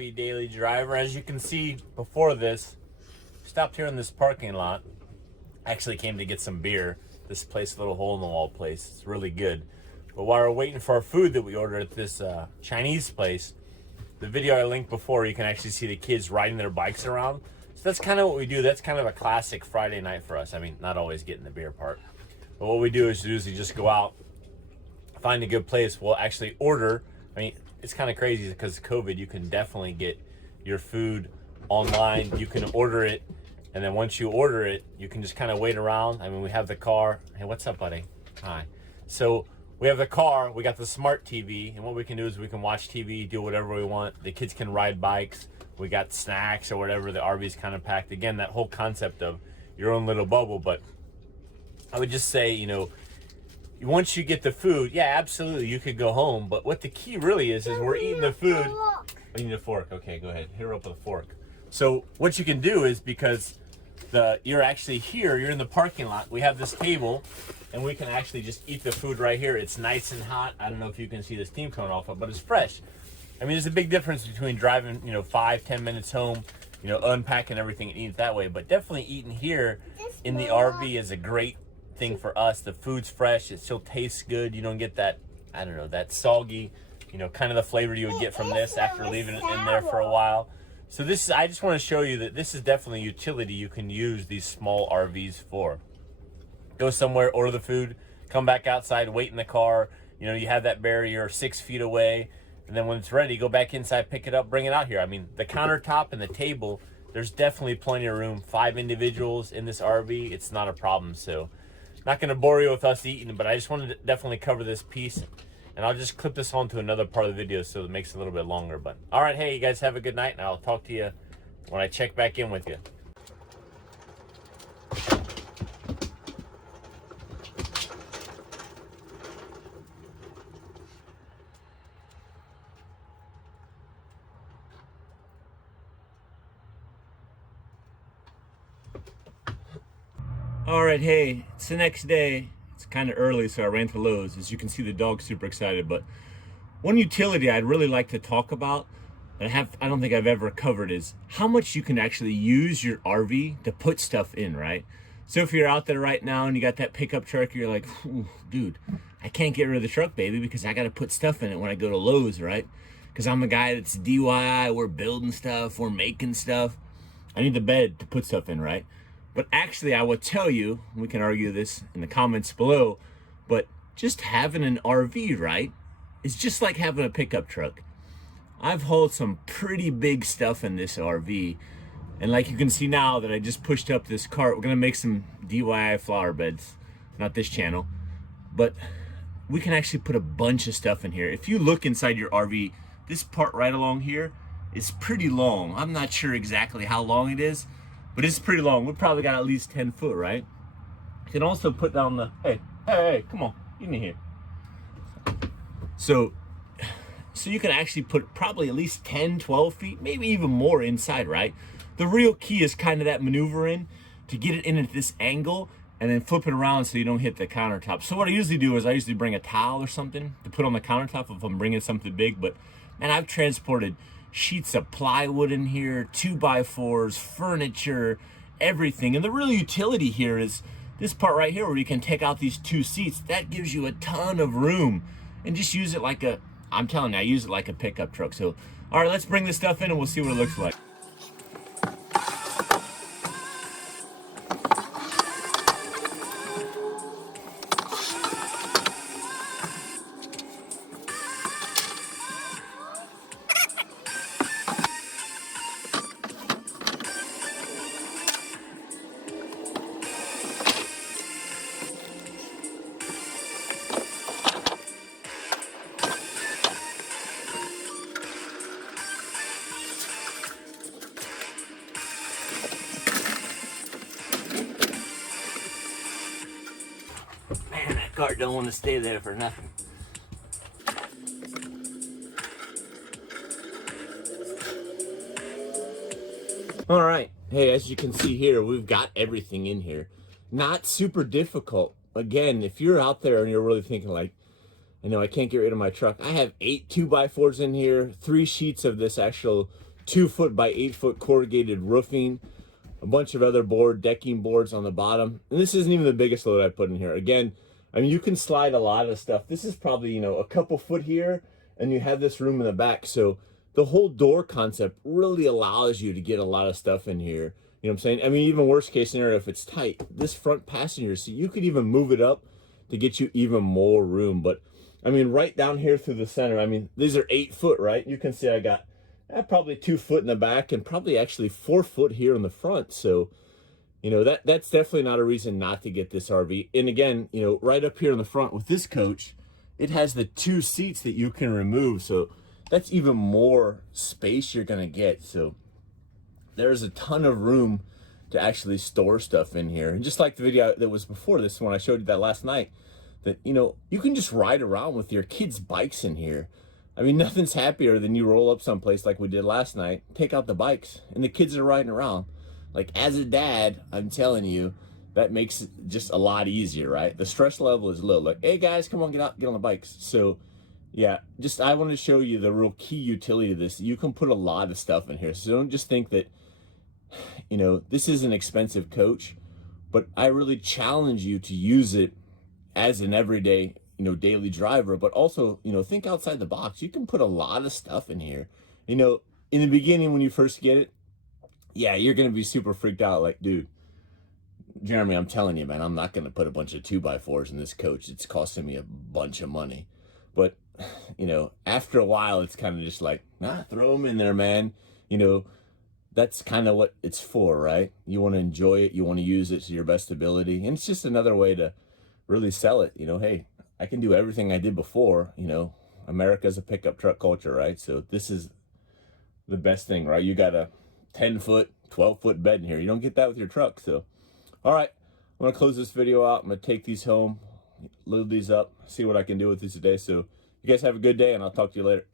heavy daily driver. As you can see before this, stopped here in this parking lot. Actually came to get some beer. This place, little hole in the wall place, it's really good. But while we're waiting for our food that we ordered at this Chinese place, the video I linked before, you can actually see the kids riding their bikes around. So that's kind of what we do. That's kind of a classic Friday night for us. I mean, not always getting the beer part. But what we do is usually just go out, find a good place. We'll actually order. I mean, it's kind of crazy because of COVID. You can definitely get your food online. You can order it. And then once you order it, you can just kind of wait around. I mean, we have the car. Hey, what's up, buddy? Hi. So we have the car. We got the smart TV. And what we can do is we can watch TV, do whatever we want. The kids can ride bikes. We got snacks or whatever. The RV's kind of packed. Again, that whole concept of your own little bubble. But I would just say, you know, once you get the food, yeah, absolutely, you could go home. But what the key really is we're eating the food. I need a fork. Okay, go ahead. Hit her up with a fork. So what you can do is, because you're actually here, you're in the parking lot, we have this table, and we can actually just eat the food right here. It's nice and hot. I don't know if you can see the steam coming off it, but it's fresh. I mean, there's a big difference between driving, 5-10 minutes home, unpacking everything and eating it that way. But definitely eating here in the RV is a great thing for us. The food's fresh. It still tastes good. You don't get that, I don't know, that soggy, kind of the flavor you would get from this after leaving it in there for a while. So I just want to show you that this is definitely a utility you can use these small RVs for. Go somewhere, order the food, come back outside, wait in the car. You have that barrier 6 feet away. And then when it's ready, go back inside, pick it up, bring it out here. I mean, the countertop and the table, there's definitely plenty of room. 5 individuals in this RV, it's not a problem. So not going to bore you with us eating, but I just wanted to definitely cover this piece. And I'll just clip this onto another part of the video so it makes it a little bit longer. But all right, hey, you guys have a good night, and I'll talk to you when I check back in with you. All right, hey, it's the next day. It's kind of early, so I ran to Lowe's. As you can see, the dog's super excited. But one utility I'd really like to talk about that I don't think I've ever covered is how much you can actually use your RV to put stuff in, right? So if you're out there right now and you got that pickup truck, you're like, dude, I can't get rid of the truck, baby, because I got to put stuff in it when I go to Lowe's, right? Because I'm a guy that's DIY, we're building stuff, we're making stuff. I need the bed to put stuff in, right? But actually, I will tell you, we can argue this in the comments below, but just having an RV, right, is just like having a pickup truck. I've hauled some pretty big stuff in this RV, and like you can see now that I just pushed up this cart, we're gonna make some DIY flower beds, not this channel, but we can actually put a bunch of stuff in here. If you look inside your RV, this part right along here is pretty long. I'm not sure exactly how long it is, but it's pretty long. We've probably got at least 10 foot, right? You can also put down the, hey, come on, get in here. So you can actually put probably at least 10, 12 feet, maybe even more inside, right? The real key is kind of that maneuvering to get it in at this angle and then flip it around so you don't hit the countertop. So what I usually do is I usually bring a towel or something to put on the countertop if I'm bringing something big. But man, I've transported sheets of plywood in here, 2x4s, furniture, everything. And the real utility here is this part right here where you can take out these 2 seats. That gives you a ton of room and just use it like I'm telling you, I use it like a pickup truck. So, all right, let's bring this stuff in and we'll see what it looks like. Man, that cart don't want to stay there for nothing. All right, hey, as you can see here, we've got everything in here. Not super difficult. Again, if you're out there and you're really thinking like, I know I can't get rid of my truck, I have 8 2x4s in here, 3 sheets of this actual 2-foot by 8-foot corrugated roofing, a bunch of other decking boards on the bottom. And this isn't even the biggest load I put in here. Again, I mean, you can slide a lot of stuff. This is probably, you know, a couple foot here, and you have this room in the back. So the whole door concept really allows you to get a lot of stuff in here. You know what I'm saying? I mean, even worst case scenario, if it's tight, this front passenger seat, you could even move it up to get you even more room. But I mean, right down here through the center, I mean, these are 8 foot, right? You can see I got probably 2 foot in the back and probably actually 4 foot here in the front. So, you know, that's definitely not a reason not to get this RV. And again, you know, right up here in the front with this coach, it has the 2 seats that you can remove. So that's even more space you're going to get. So there's a ton of room to actually store stuff in here. And just like the video that was before this one, I showed you that last night, that, you know, you can just ride around with your kids' bikes in here. I mean, nothing's happier than you roll up someplace like we did last night, take out the bikes, and the kids are riding around. Like, as a dad, I'm telling you, that makes it just a lot easier, right? The stress level is low. Like, hey guys, come on, get out, get on the bikes. So yeah, just I want to show you the real key utility of this. You can put a lot of stuff in here. So don't just think that, you know, this is an expensive coach, but I really challenge you to use it as an everyday, you know, daily driver, but also, you know, think outside the box. You can put a lot of stuff in here. You know, in the beginning, when you first get it, yeah, you're going to be super freaked out. Like, dude, Jeremy, I'm telling you, man, I'm not going to put a bunch of 2x4s in this coach. It's costing me a bunch of money. But, you know, after a while, it's kind of just like, nah, throw them in there, man. You know, that's kind of what it's for, right? You want to enjoy it. You want to use it to your best ability. And it's just another way to really sell it. You know, hey, I can do everything I did before. You know, America's a pickup truck culture, right? So this is the best thing, right? You got a 10-foot, 12-foot bed in here. You don't get that with your truck. So, all right, I'm going to close this video out. I'm going to take these home, load these up, see what I can do with these today. So you guys have a good day, and I'll talk to you later.